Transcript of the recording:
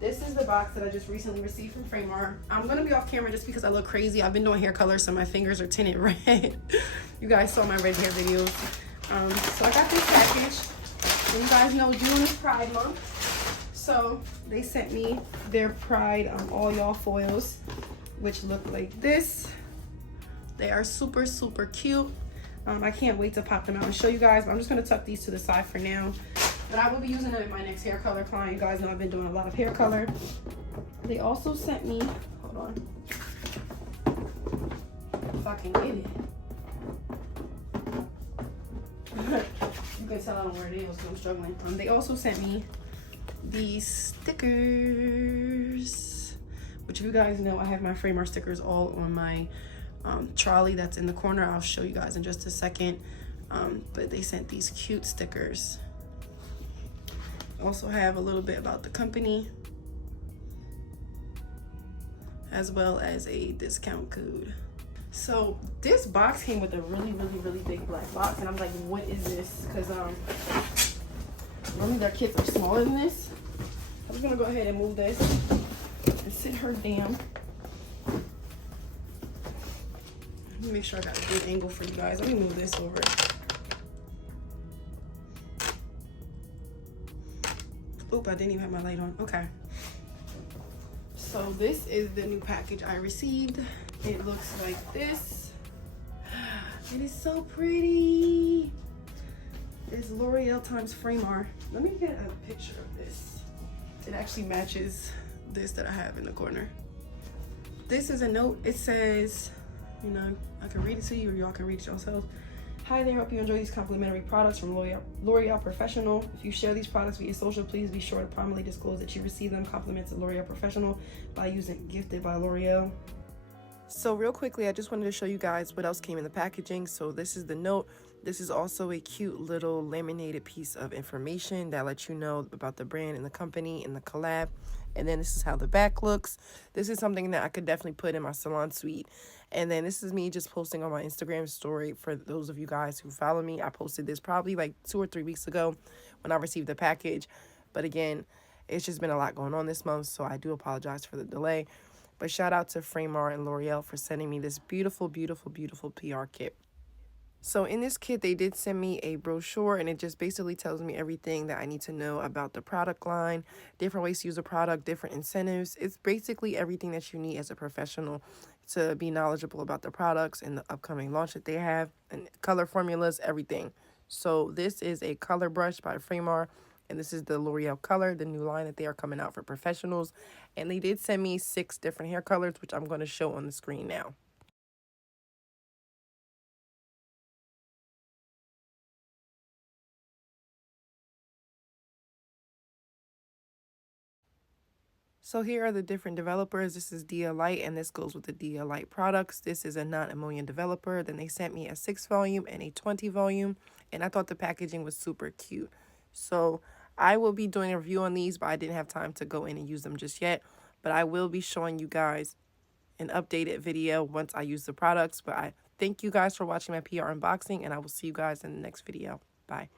this is the box that I just recently received from Framar. I'm gonna be off camera just because I look crazy. I've been doing hair color, so my fingers are tinted red. You guys saw my red hair videos. So I got this package. And you guys know June is Pride Month. So they sent me their Pride All Y'all foils, which look like this. They are super, super cute. I can't wait to pop them out and show you guys, but I'm just gonna tuck these to the side for now. But I will be using them in my next hair color client. You guys know I've been doing a lot of hair color. They also sent me, hold on, if I can get it. You can tell I don't wear nails because I'm struggling. They also sent me these stickers, which if you guys know, I have my Framar stickers all on my trolley that's in the corner. I'll show you guys in just a second. But they sent these cute stickers. Also have a little bit about the company, as well as a discount code. So this box came with a really, really, really big black box, and I'm like, what is this? Because normally their kits are smaller than this. I'm just gonna go ahead and move this and sit her down. Let me make sure I got a good angle for you guys. Let me move this over. Oop, I didn't even have my light on. Okay. So this is the new package I received. It looks like this. It is so pretty. It's L'Oreal times Framar. Let me get a picture of this. It actually matches this that I have in the corner. This is a note. It says, you know, I can read it to you or y'all can read it yourselves. Hi there, hope you enjoy these complimentary products from L'Oreal Professional. If you share these products via social, please be sure to prominently disclose that you receive them. Compliments of L'Oreal Professional by using Gifted by L'Oreal. So real quickly, I just wanted to show you guys what else came in the packaging. So this is the note. This is also a cute little laminated piece of information that lets you know about the brand and the company and the collab. And then this is how the back looks. This is something that I could definitely put in my salon suite. And then this is me just posting on my Instagram story. For those of you guys who follow me, I posted this probably like 2 or 3 weeks ago when I received the package. But again, it's just been a lot going on this month, so I do apologize for the delay. But shout out to Framar and L'Oreal for sending me this beautiful, beautiful, beautiful PR kit. So in this kit, they did send me a brochure, and it just basically tells me everything that I need to know about the product line, different ways to use the product, different incentives. It's basically everything that you need as a professional to be knowledgeable about the products and the upcoming launch that they have, and color formulas, everything. So this is a color brush by Framar, and this is the L'Oreal Color, the new line that they are coming out for professionals. And they did send me 6 different hair colors, which I'm going to show on the screen now. So here are the different developers. This is Dia Light, and this goes with the Dia Light products. This is a non-emollient developer. Then they sent me a 6 volume and a 20 volume, and I thought the packaging was super cute. So I will be doing a review on these, but I didn't have time to go in and use them just yet. But I will be showing you guys an updated video once I use the products. But I thank you guys for watching my PR unboxing, and I will see you guys in the next video. Bye.